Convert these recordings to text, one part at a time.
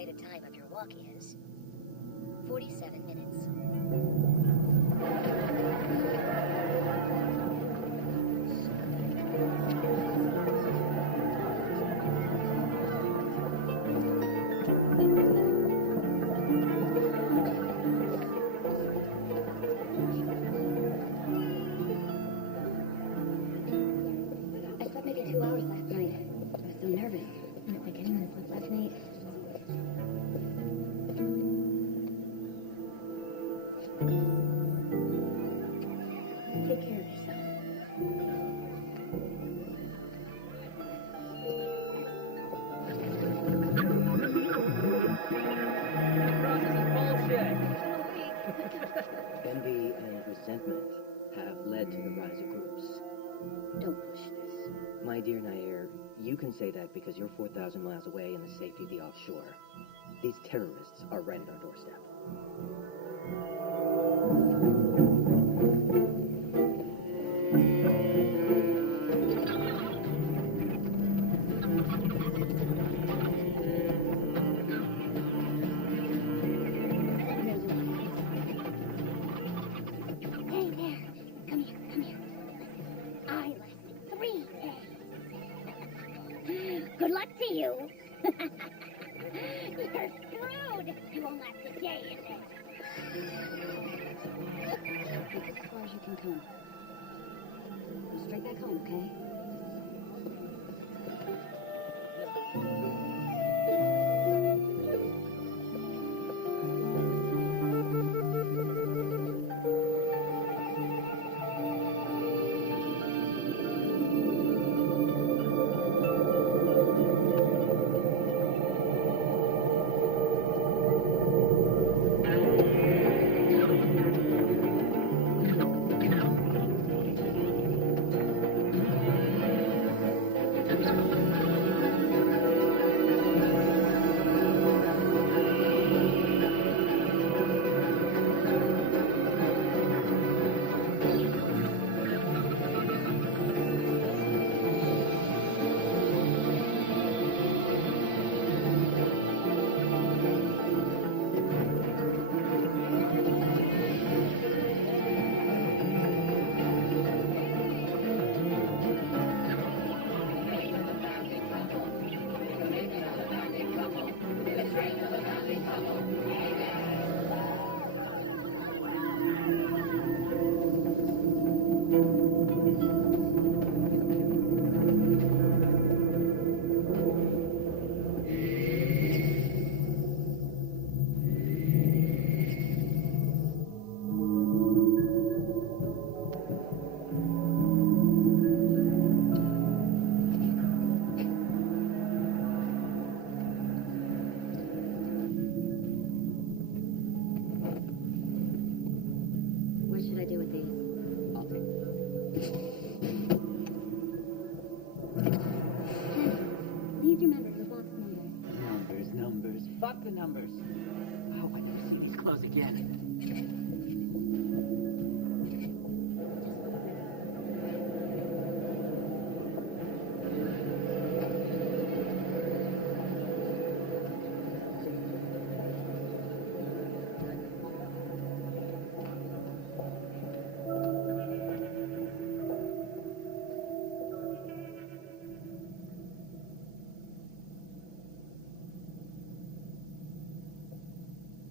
estimated time of your walk is 47 minutes. I slept maybe 2 hours last night. I was so nervous. I don't think anyone slept last night. Take care of yourself. Envy and resentment have led to the rise of groups. Don't push this. My dear Nair, you can say that because you're 4,000 miles away in the safety of the offshore. These terrorists are right at our doorstep. Hey there. Come here, come here. I lasted 3 days. Good luck to you. You're screwed. You won't last a day in there. That's as far as you can come. Go straight back home, okay?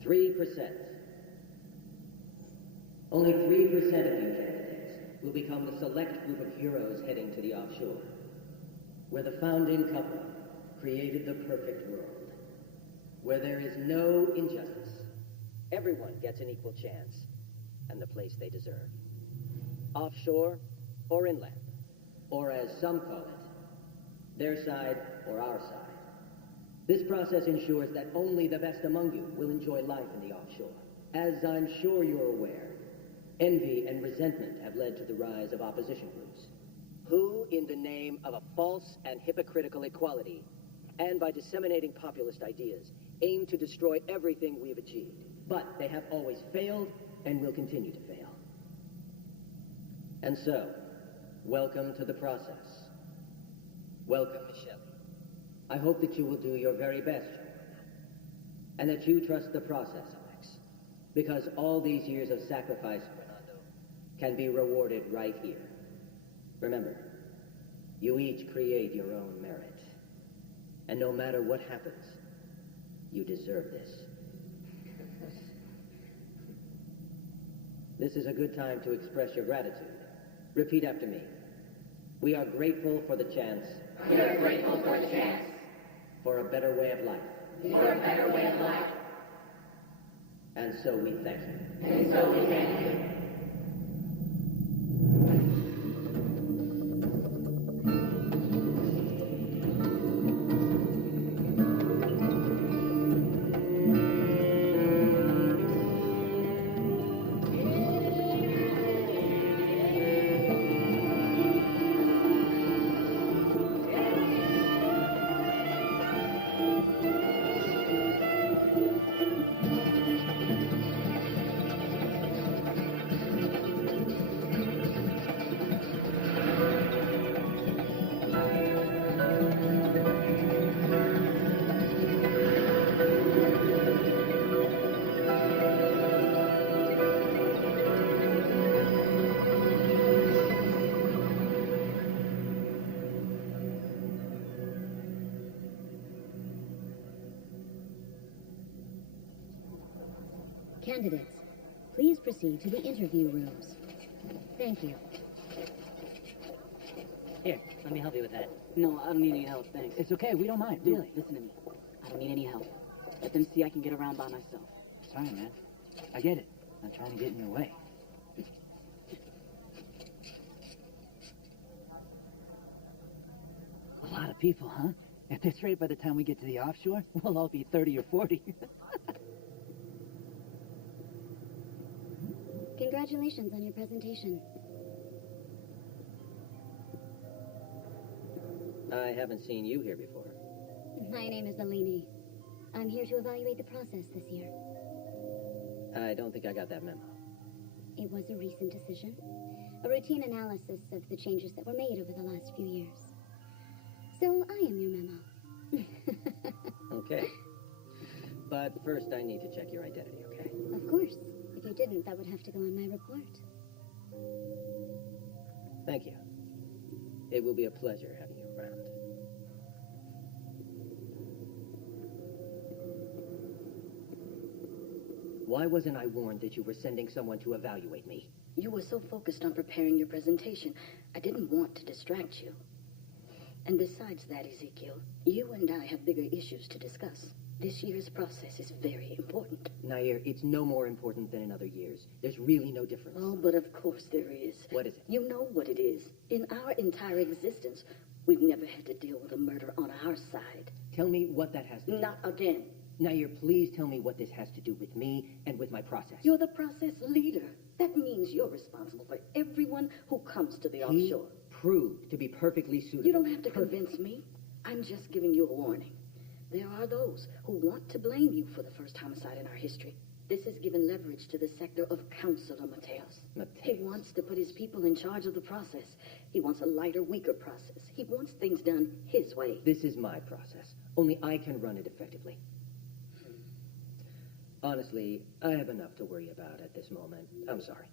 3%. Only 3% of you candidates will become the select group of heroes heading to the offshore, where the founding couple created the perfect world, where there is no injustice. Everyone gets an equal chance and the place they deserve. Offshore or inland, or as some call it, their side or our side. This process ensures that only the best among you will enjoy life in the offshore. As I'm sure you're aware, envy and resentment have led to the rise of opposition groups, who, in the name of a false and hypocritical equality, and by disseminating populist ideas, aim to destroy everything we've achieved. But they have always failed and will continue to fail. And so, welcome to the process. Welcome, Michel. I hope that you will do your very best, and that you trust the process, Alex. Because all these years of sacrifice, Fernando, can be rewarded right here. Remember, you each create your own merit. And no matter what happens, you deserve this. This is a good time to express your gratitude. Repeat after me. We are grateful for the chance. We are grateful for the chance. For a better way of life. For a better way of life. And so we thank you. And so we thank you. Candidates, please proceed to the interview rooms. Thank you. Here, let me help you with that. No, I don't need any help, thanks. It's okay, we don't mind, Dude, really. listen to me. I don't need any help. Let them see I can get around by myself. Sorry, man. I get it. I'm trying to get in your way. A lot of people, huh? At this rate, by the time we get to the offshore, we'll all be 30 or 40. Congratulations on your presentation. I haven't seen you here before. My name is Nalini. I'm here to evaluate the process this year. I don't think I got that memo. It was a recent decision. A routine analysis of the changes that were made over the last few years. So I am your memo. Okay. But first I need to check your identity, okay? Of course. If you didn't, that would have to go on my report. Thank you. It will be a pleasure having you around. Why wasn't I warned that you were sending someone to evaluate me? You were so focused on preparing your presentation, I didn't want to distract you. And besides that, Ezekiel, you and I have bigger issues to discuss. This year's process is very important. Nair, it's no more important than in other years. There's really no difference. Oh, but of course there is. What is it? You know what it is. In our entire existence, we've never had to deal with a murder on our side. Tell me what that has to do. Not again. Nair, please tell me what this has to do with me and with my process. You're the process leader. That means you're responsible for everyone who comes to the He offshore. proved to be perfectly suitable. You don't have to convince me. I'm just giving you a warning. There are those who want to blame you for the first homicide in our history. This has given leverage to the sector of Counselor Mateos. He wants to put his people in charge of the process. He wants a lighter, weaker process. He wants things done his way. This is my process. Only I can run it effectively. Honestly, I have enough to worry about at this moment. I'm sorry.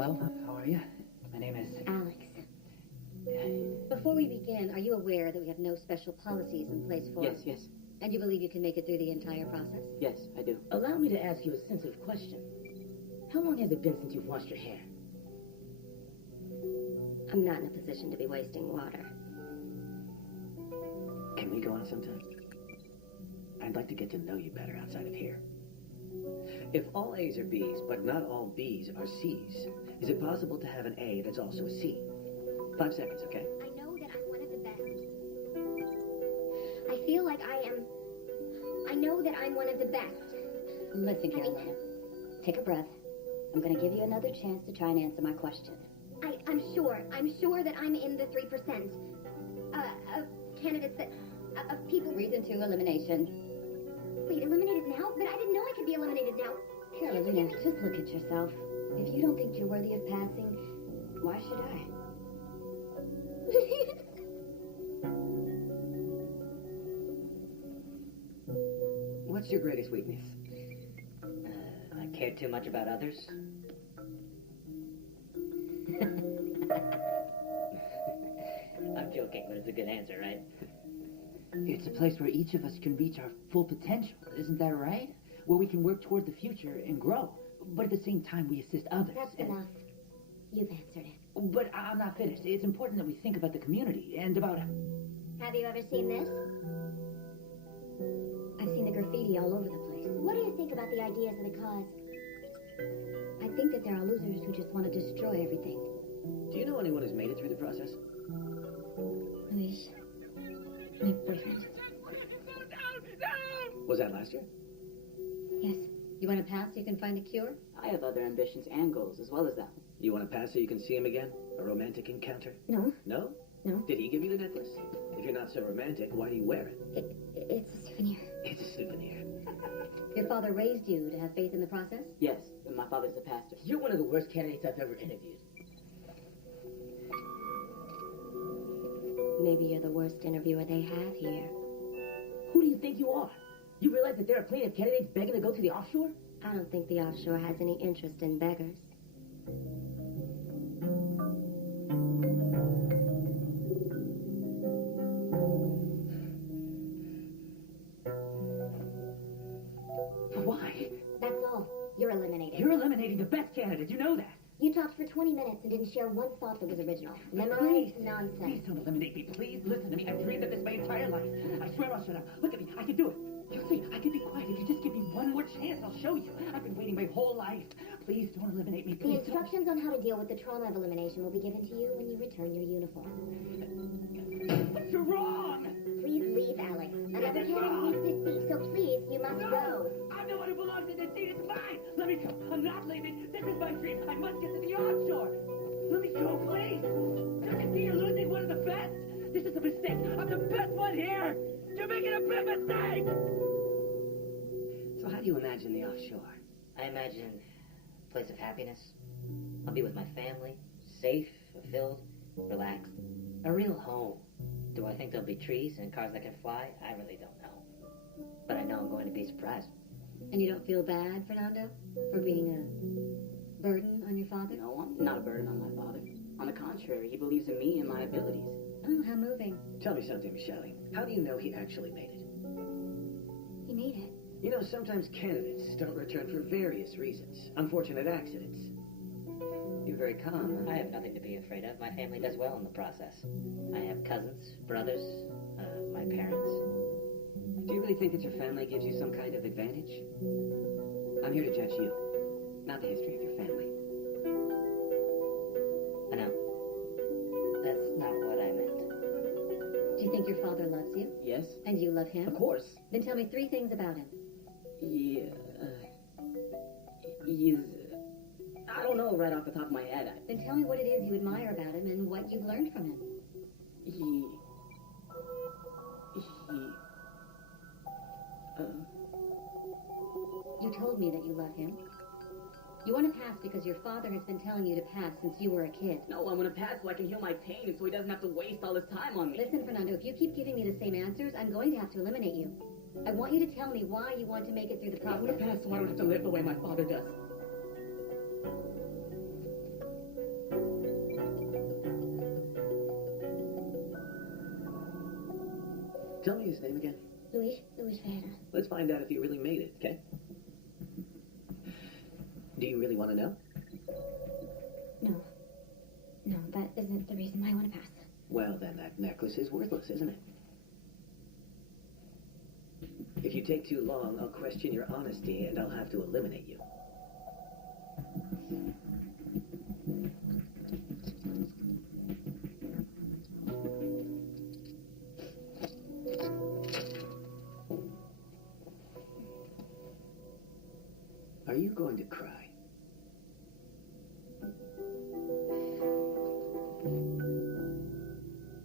Hello, how are you? My name is... Alex. Before we begin, are you aware that we have no special policies in place for... Yes. And you believe you can make it through the entire process? Yes, I do. Allow me to ask you a sensitive question. How long has it been since you've washed your hair? I'm not in a position to be wasting water. Can we go out sometime? I'd like to get to know you better outside of here. If all A's are B's, but not all B's are C's, is it possible to have an A that's also a C? 5 seconds, okay? I know that I'm one of the best. I feel like I know that I'm one of the best. Listen, Carolina. Take a breath. I'm going to give you another chance to try and answer my question. I'm sure that I'm in the 3% of candidates of people. Reason 2, elimination. Wait, eliminated now? But I didn't know I could be eliminated now. Carolina, just look at yourself. If you don't think you're worthy of passing, why should I? What's your greatest weakness? I care too much about others. I'm joking, but it's a good answer, right? It's a place where each of us can reach our full potential, isn't that right? Where we can work toward the future and grow. But at the same time, we assist others. That's enough. You've answered it. But I'm not finished. It's important that we think about the community and about... Have you ever seen this? I've seen the graffiti all over the place. What do you think about the ideas of the cause? I think that there are losers who just want to destroy everything. Do you know anyone who's made it through the process? Luis, my boyfriend. Was that last year? Yes. You want to pass so you can find a cure? I have other ambitions and goals as well as that. You want to pass so you can see him again? A romantic encounter? No, No? no. Did he give you the necklace? If you're not so romantic, why do you wear it? It's a souvenir. It's a souvenir. Your father raised you to have faith in the process? Yes, and my father's a pastor. You're one of the worst candidates I've ever interviewed. Maybe you're the worst interviewer they have here. Who do you think you are? You realize that there are plenty of candidates begging to go to the offshore? I don't think the offshore has any interest in beggars. Why? That's all. You're eliminated. You're eliminating the best candidate. You know that. You talked for 20 minutes and didn't share one thought that was original. Please. Memorized Please nonsense. don't eliminate me. Please listen to me. I've dreamed of this my entire life. I swear I'll shut up. Look at me. I can do it. You'll see. I can be quiet. If you just give me one more chance, I'll show you. I've been waiting my whole life. Please don't eliminate me. The Please don't. instructions on how to deal with the trauma of elimination will be given to you when you return your uniform. You're wrong. Please leave, Alex. Another candidate needs this seat, so please, you must go. I'm the one who belongs in this seat. It's mine. Let me go. I'm not leaving. This is my dream. I must get to the offshore. Let me go, please. Don't you see you're losing one of the best? This is a mistake. I'm the best one here. You're making a big mistake. So how do you imagine the offshore? I imagine a place of happiness. I'll be with my family, safe, fulfilled, relaxed. A real home. Do I think there'll be trees and cars that can fly? I really don't know. But I know I'm going to be surprised. And you don't feel bad, Fernando, for being a burden on your father? No, I'm not a burden on my father. On the contrary, he believes in me and my abilities. Oh, how moving. Tell me something, Michelle. How do you know he actually made it? He made it. You know, sometimes candidates don't return for various reasons. Unfortunate accidents. You're very calm. I have nothing to be afraid of. My family does well in the process. I have cousins, brothers, my parents. Do you really think that your family gives you some kind of advantage? I'm here to judge you, not the history of your family. I know. That's not what I meant. Do you think your father loves you? Yes? And you love him? Of course. Then tell me 3 things about him. He's... I don't know right off the top of my head. Then tell me what it is you admire about him and what you've learned from him. He... You told me that you love him. You want to pass because your father has been telling you to pass since you were a kid. No, I want to pass so I can heal my pain so he doesn't have to waste all his time on me. Listen, Fernando, if you keep giving me the same answers, I'm going to have to eliminate you. I want you to tell me why you want to make it through the I want to process. pass so I don't have to live the way my father does. Tell me his name again. Luis Ferreira. Let's find out if he really made it, okay? Do you really want to know? No. No, that isn't the reason why I want to pass. Well, then that necklace is worthless, isn't it? If you take too long, I'll question your honesty and I'll have to eliminate you. Are you going to cry?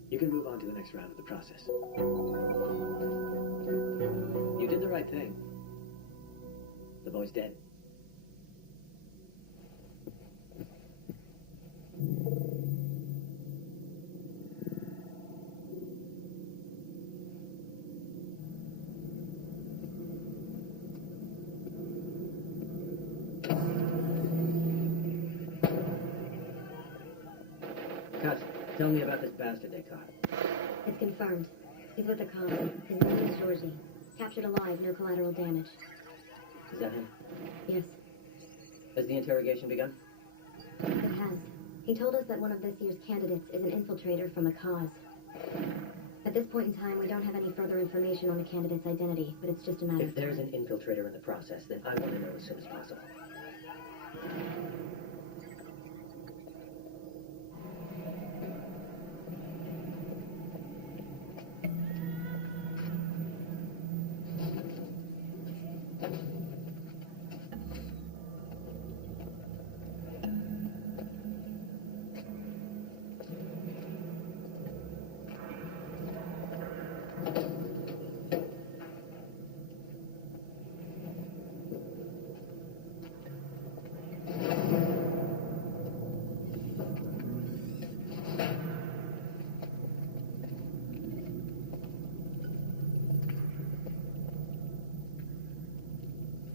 You can move on to the next round of the process. You did the right thing. The boy's dead. Gus, tell me about this bastard they caught. It's confirmed. He's with the cops. His name is Georgie. Captured alive, no collateral damage. Is that him? Yes, Has the interrogation begun? it has. He told us that one of this year's candidates is an infiltrator from a cause. At this point in time, we don't have any further information on the candidate's identity, but it's just a matter If of there's time. an infiltrator in the process, then I want to know as soon as possible.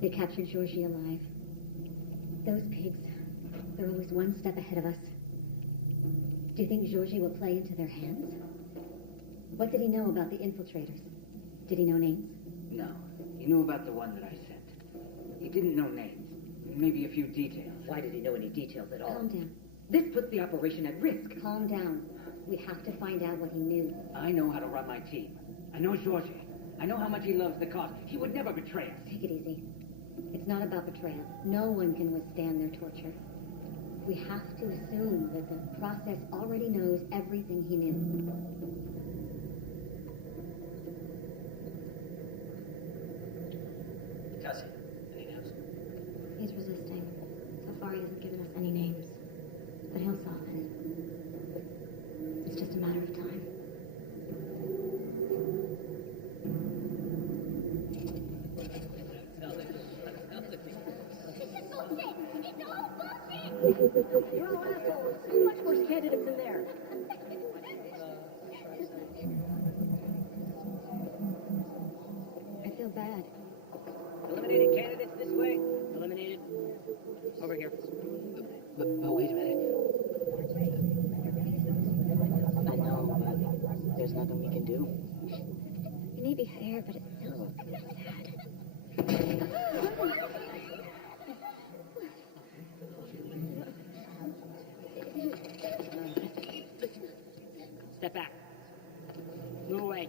They captured Georgie alive. Those pigs, they're always one step ahead of us. Do you think Georgie will play into their hands? What did he know about the infiltrators? Did he know names? No. He knew about the one that I sent. He didn't know names. Maybe a few details. Why did he know any details at all? Calm down. This puts the operation at risk. Calm down. We have to find out what he knew. I know how to run my team. I know Georgie. I know how much he loves the cause. He would never betray us. Take it easy. It's not about betrayal. No one can withstand their torture. We have to assume that the process already knows everything he knew. Cassie, any news? He's resisting. So far, he hasn't given us any names. But he'll soften. It's just a matter of time. You're all assholes. There's much worse candidates in there. I feel bad. Eliminated candidates this way. Eliminated. Over here. But wait a minute. I know, but there's nothing we can do. He may be fair, but it's still sad. Step back. Move away.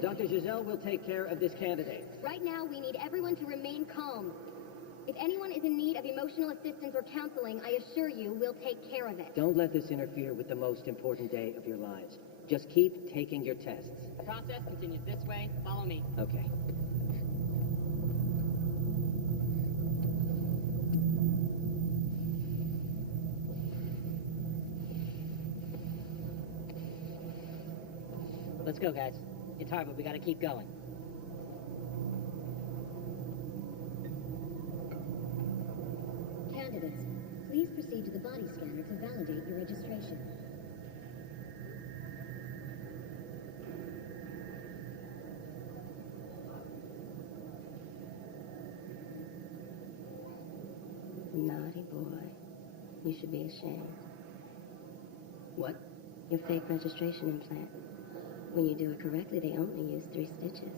Dr. Giselle will take care of this candidate. Right now, we need everyone to remain calm. If anyone is in need of emotional assistance or counseling, I assure you, we'll take care of it. Don't let this interfere with the most important day of your lives. Just keep taking your tests. Process continues this way. Follow me. Okay. Let's go, guys. It's hard, but we gotta keep going. Candidates, please proceed to the body scanner to validate your registration. Naughty boy. You should be ashamed. What? Your fake registration implant. When you do it correctly, they only use 3 stitches.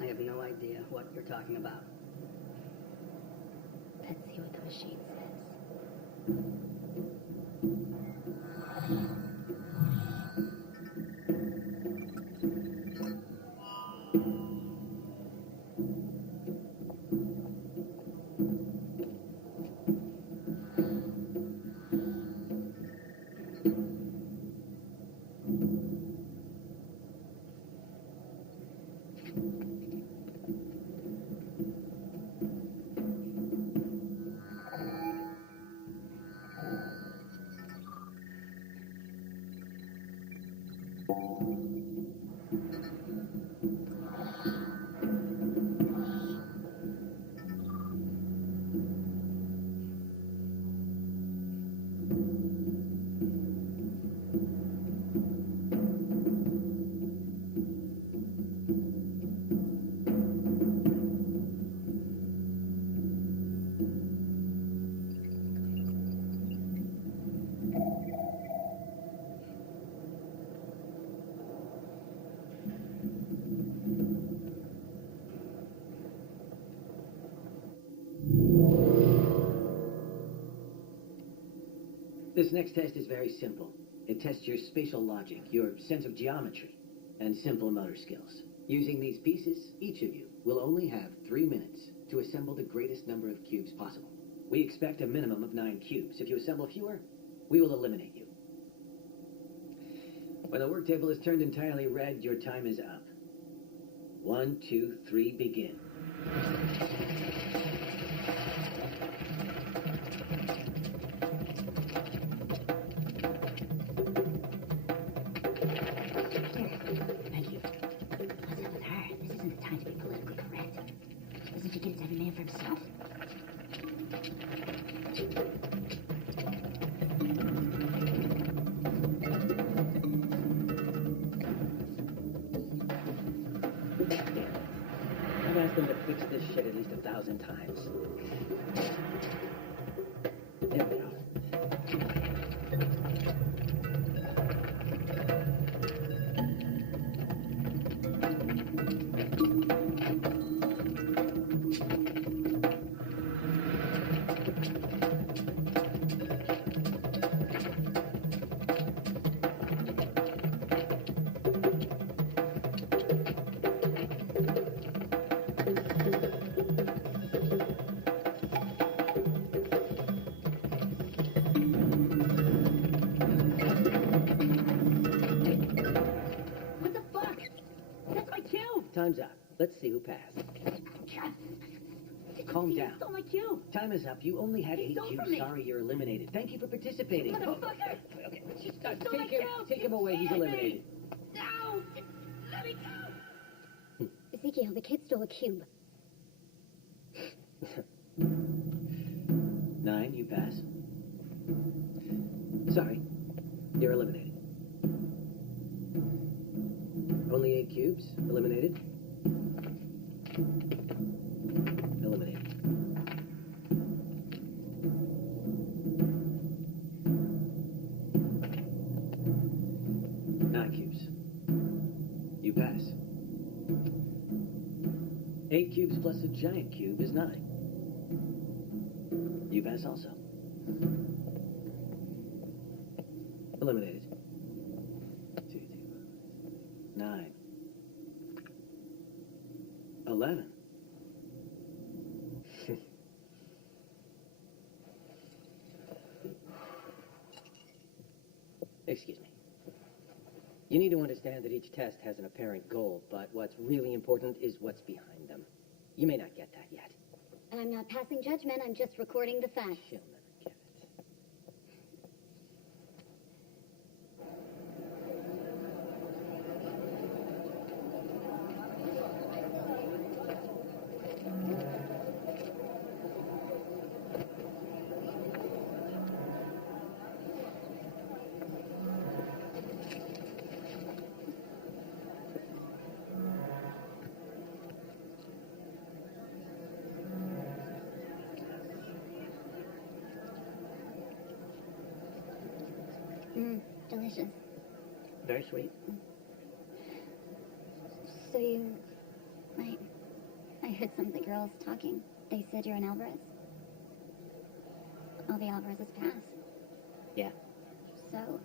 I have no idea what you're talking about. Let's see what the machine says. This next test is very simple. It tests your spatial logic, your sense of geometry, and simple motor skills. Using these pieces, each of you will only have 3 minutes to assemble the greatest number of cubes possible. We expect a minimum of 9 cubes. If you assemble fewer, we will eliminate you. When the work table is turned entirely red, your time is up. 1, 2, 3, begin. Thank you. What's up with her? This isn't the time to be politically correct. Doesn't she get it's every man for himself? I've asked them to fix this shit at least 1,000 times. There we go. What the fuck? That's my cube! Time's up. Let's see who passed. Calm He down. stole my cube! Time is up. You only had He 8 stole cubes. from me. Sorry, you're eliminated. Thank you for participating. Motherfucker! Okay, He stole my cube! take him away. He's Save me! eliminated. No! Let me go! Ezekiel, the kid stole a cube. 9, you pass. Sorry, you're eliminated. Only 8 cubes. Eliminated. Eliminated. Nine cubes. You pass. 8 cubes plus a giant cube is 9. You pass also. Eliminated. 2, 9. 11. Excuse me. You need to understand that each test has an apparent goal, but what's really important is what's behind them. You may not get that yet. I'm not passing judgment, I'm just recording the facts. She'll never get it. delicious. Very sweet. So you... I heard some of the girls talking. They said you're an Alvarez. All the Alvarez's passed. Yeah. So,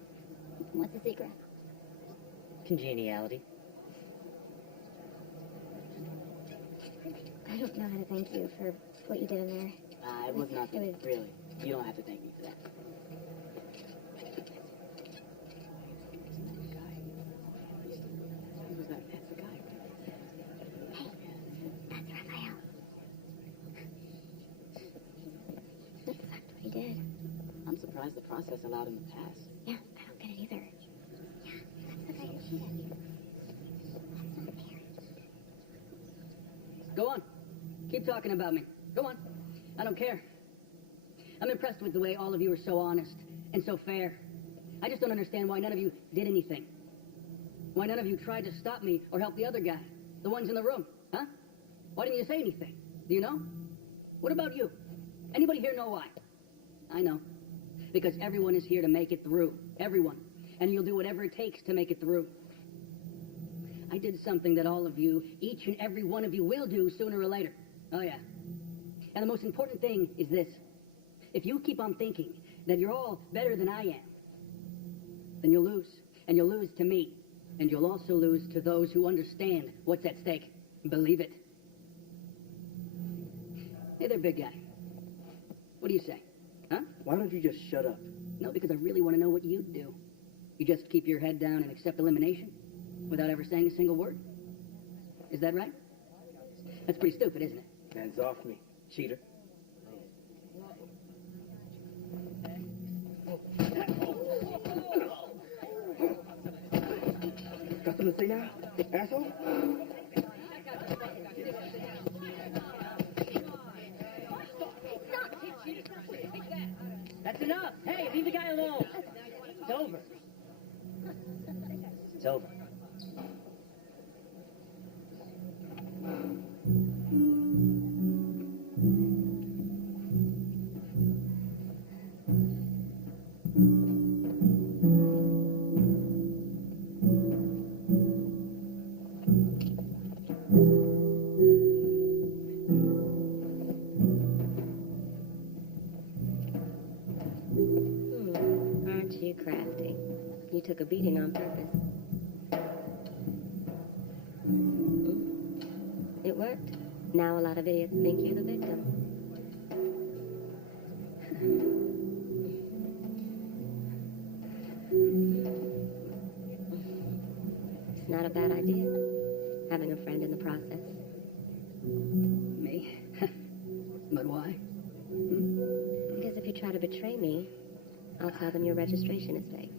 what's the secret? Congeniality. I don't know how to thank you for what you did in there. It was nothing, It was- really. You don't have to thank me for that. Who's that? That's the guy. That's Raphael. That's what he did. I'm surprised the process allowed him to pass. Yeah, I don't get it either. Yeah, that's the guy who cheated. That's not fair. Go on. Keep talking about me. Go on. I don't care. I'm impressed with the way all of you are so honest and so fair. I just don't understand why none of you did anything. Why none of you tried to stop me or help the other guy, the ones in the room, huh? Why didn't you say anything? Do you know? What about you? Anybody here know why? I know. Because everyone is here to make it through. Everyone. And you'll do whatever it takes to make it through. I did something that all of you, each and every one of you, will do sooner or later. Oh, yeah. And the most important thing is this. If you keep on thinking that you're all better than I am, then you'll lose. And you'll lose to me. And you'll also lose to those who understand what's at stake. Believe it. Hey there, big guy. What do you say? Huh? Why don't you just shut up? No, because I really want to know what you'd do. You just keep your head down and accept elimination without ever saying a single word? Is that right? That's pretty stupid, isn't it? Hands off me, cheater. Got something to say now, asshole? That's enough. Hey, leave the guy alone. It's over. It's over. Aren't you crafty? You took a beating on purpose. It worked. Now a lot of idiots think you're the victim. It's not a bad idea, having a friend in the process. Me? But why? Because if you try to betray me, I'll tell them your registration is fake.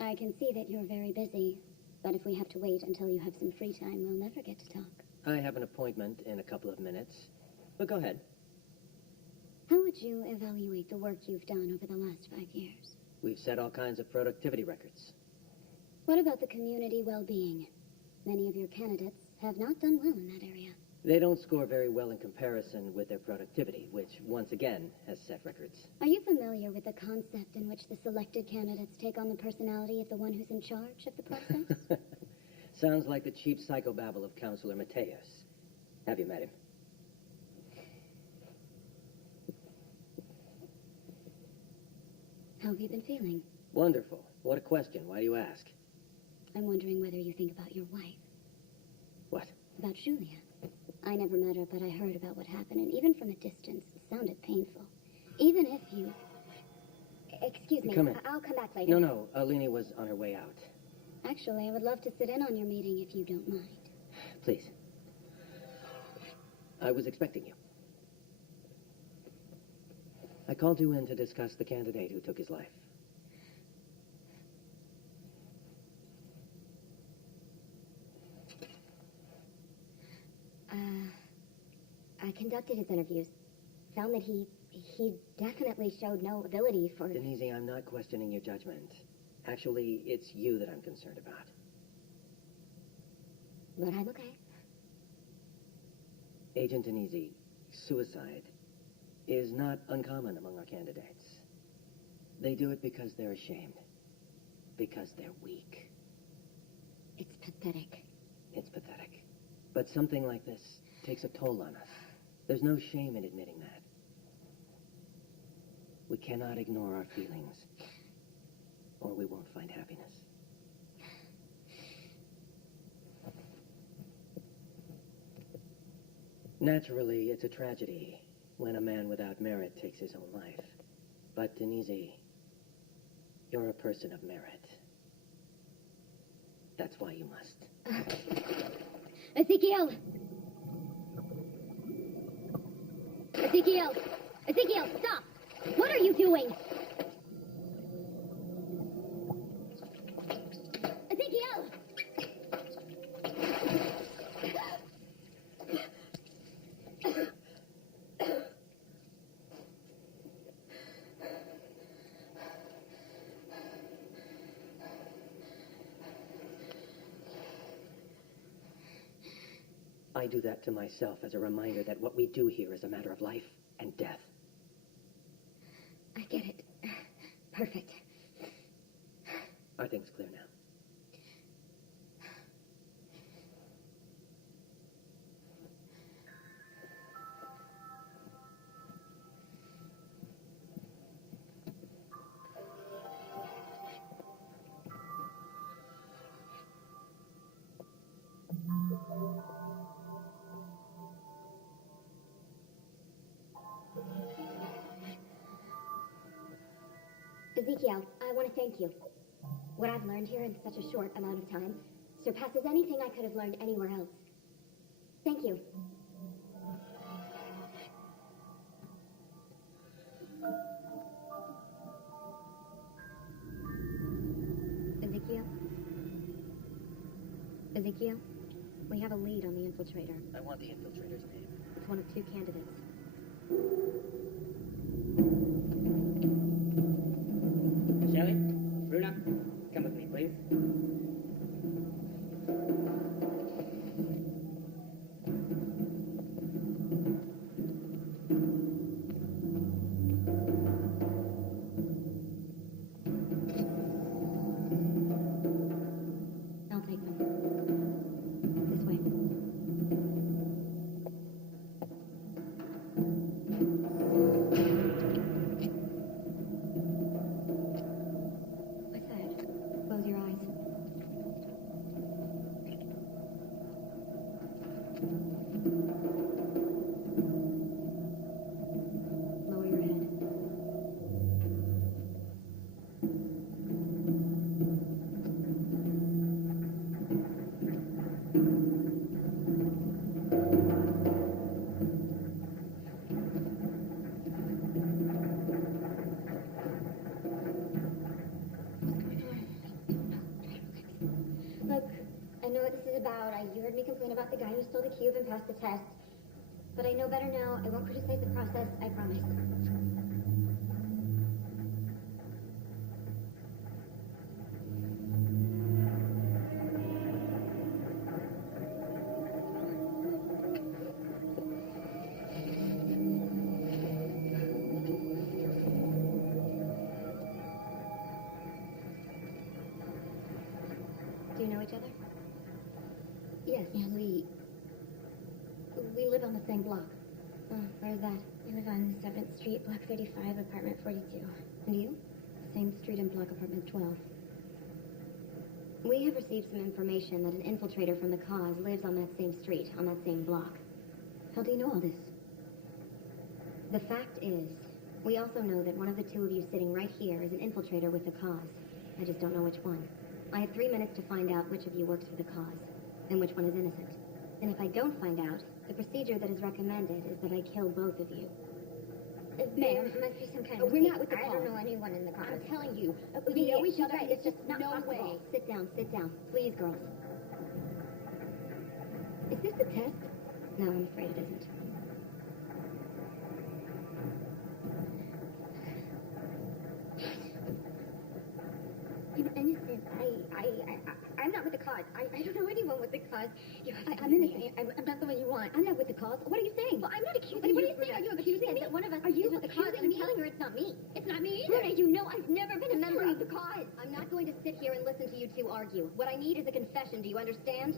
I can see that you're very busy, but if we have to wait until you have some free time, we'll never get to talk. I have an appointment in a couple of minutes. But go ahead. How would you evaluate the work you've done over the last 5 years? We've set all kinds of productivity records. What about the community well-being? Many of your candidates have not done well in that area. They don't score very well in comparison with their productivity, which, once again, has set records. Are you familiar with the concept in which the selected candidates take on the personality of the one who's in charge of the process? Sounds like the cheap psychobabble of Counselor Mateus. Have you met him? How have you been feeling? Wonderful. What a question. Why do you ask? I'm wondering whether you think about your wife. What? About Julia. I never met her, but I heard about what happened, and even from a distance, it sounded painful. Even if you... Excuse me. Come in. I'll come back later. No. Alini was on her way out. Actually, I would love to sit in on your meeting if you don't mind. Please. I was expecting you. I called you in to discuss the candidate who took his life. I conducted his interviews. Found that he definitely showed no ability for... Denise, I'm not questioning your judgment. Actually, it's you that I'm concerned about. But I'm okay. Agent Denise, suicide is not uncommon among our candidates. They do it because they're ashamed. Because they're weak. It's pathetic. It's pathetic. But something like this takes a toll on us. There's no shame in admitting that. We cannot ignore our feelings, or we won't find happiness. Naturally, it's a tragedy when a man without merit takes his own life. But, Denise, you're a person of merit. That's why you must. Ezekiel! Ezekiel! Ezekiel, stop! What are you doing? Ezekiel! I do that to myself as a reminder that what we do here is a matter of life and death. I get it. Perfect. Are things clear now? Ezekiel, I want to thank you. What I've learned here in such a short amount of time surpasses anything I could have learned anywhere else. Thank you. Ezekiel? Ezekiel? We have a lead on the infiltrator. I want the infiltrator's name. It's one of two candidates. Shelley? Bruna? Come with me, please. I'll take them. This way. What's that? Close your eyes. Lower your head. Look, I know what this is about. You heard me complain about the guy who stole the cube and passed the test. But I know better now. I won't criticize the process, I promise. Do you know each other? Yes, we live on the same block. Oh, where's that? We live on 7th Street, Block 35, Apartment 42. And you? Same street and block, Apartment 12. We have received some information that an infiltrator from the cause lives on that same street, on that same block. How do you know all this? The fact is, we also know that one of the two of you sitting right here is an infiltrator with the cause. I just don't know which one. I have 3 minutes to find out which of you works for the cause, and which one is innocent. And if I don't find out, the procedure that is recommended is that I kill both of you. Ma'am, it must be some kind of... We're not with the I cause. don't know anyone in the cause. I'm telling you, We know each she's other. right. It's just not no possible. way. Sit down, please, girls. Is this a test? No, I'm afraid it isn't. I'm innocent. I'm not not with the cause. I don't know anyone with the cause. I'm innocent. I'm not the one you want. I'm not with the cause. What are you saying? Well, I'm not accusing What are you. you saying? Are you accusing me? That one of us Are you is with the cause, and I'm accusing me? telling her it's not me. It's not me either. Bruna, you know I've never been a member of the cause. I'm not going to sit here and listen to you two argue. What I need is a confession. Do you understand?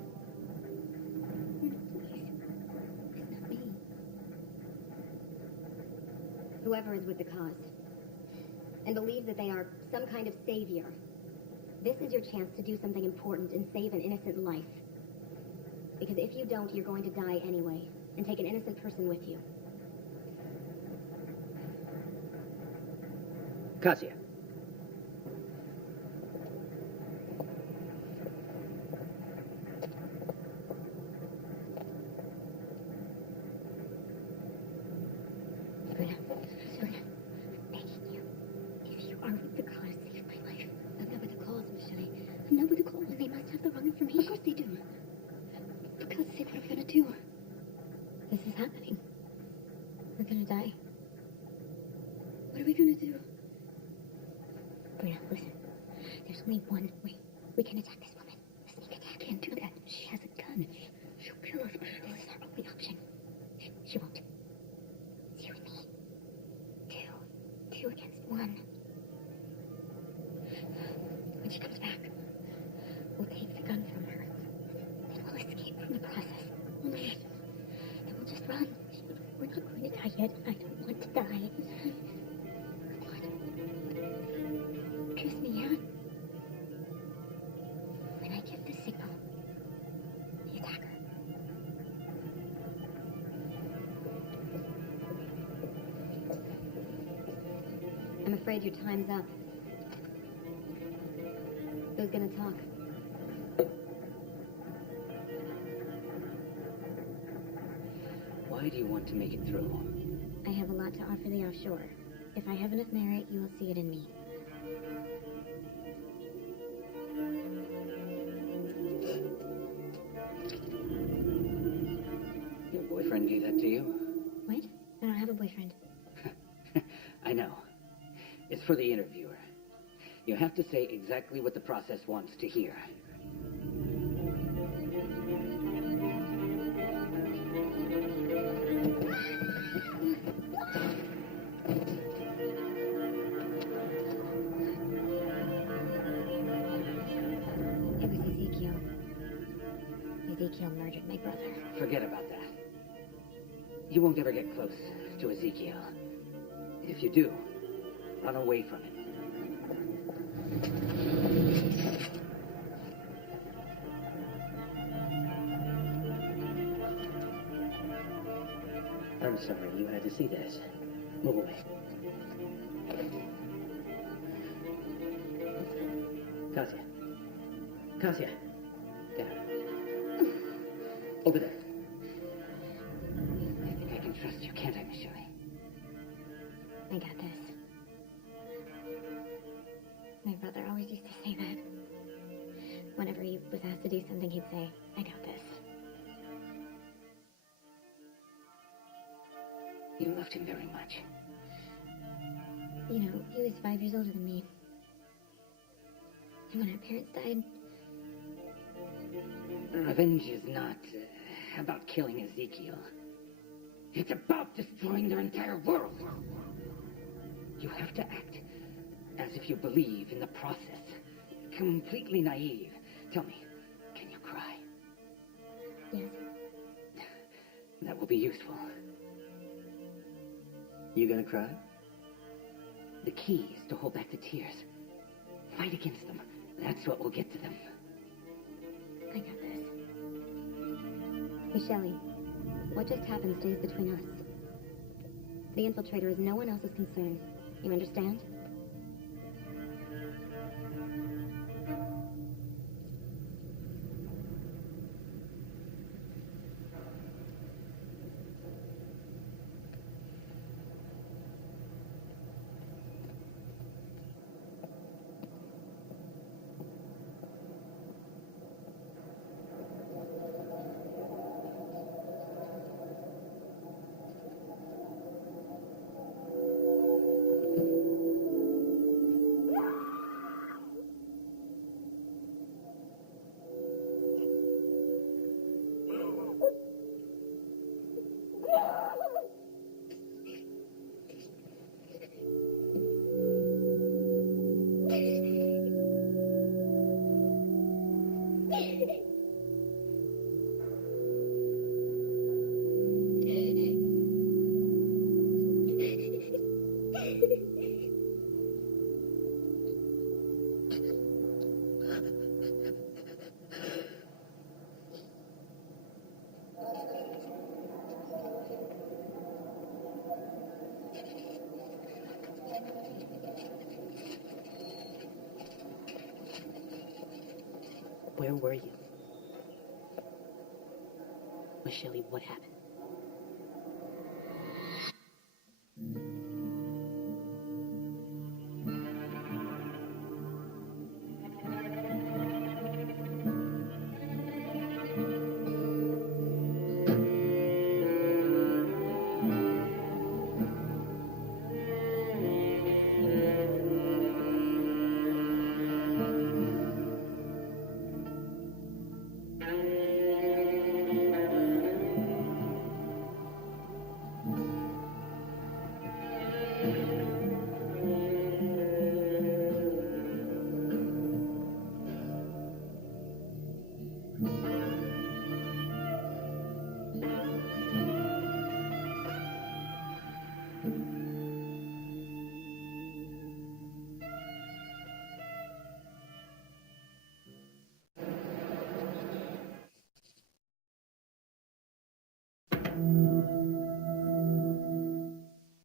Whoever is with the cause and believes that they are some kind of savior, this is your chance to do something important and save an innocent life. Because if you don't, you're going to die anyway and take an innocent person with you. Kasia. Bruna, begging you, if you are with the cause, save my life. I'm not with the cause, Michelle. I'm not with the cause. They must have the wrong information. Of course they do. Because say, what are we gonna do? This is happening. We're gonna die. What are we gonna do? Bruna, listen. There's only one way. We can attack this woman. A sneak attack. Can't do that. She has a gun. She'll kill us, Michelle. This is our only option. She won't. It's you and me. Two against one. When she comes back, we'll take the gun from her. Then we'll escape from the process. Then we'll just run. We're not going to die yet. I don't want to die. Come on. Kiss me, yeah? When I give the signal, the attacker. I'm afraid your time's up. Who's gonna talk? Why do you want to make it through? I have a lot to offer the offshore. If I have enough merit, you will see it in me. Your boyfriend gave that to you? What? I don't have a boyfriend. I know. It's for the interviewer. You have to say exactly what the process wants to hear. It was Ezekiel. Ezekiel murdered my brother. Forget about that. You won't ever get close to Ezekiel. If you do, run away from him. I'm sorry you had to see this. Move away. Kasia. Kasia. Down. Over there. I think I can trust you, can't I, Michelle? I got this. My brother always used to say that. Whenever he was asked to do something, he'd say, I got this. You loved him very much. You know, he was 5 years older than me. And when our parents died, Revenge is not about killing Ezekiel. It's about destroying their entire world. You have to act as if you believe in the process. Completely naive. Tell me, can you cry? yes, That will be useful. You gonna cry? The key is to hold back the tears. Fight against them. That's what will get to them. I got this. Michelle, what just happened stays between us. The infiltrator is no one else's concern. You understand? Where were you? Michelle, what happened?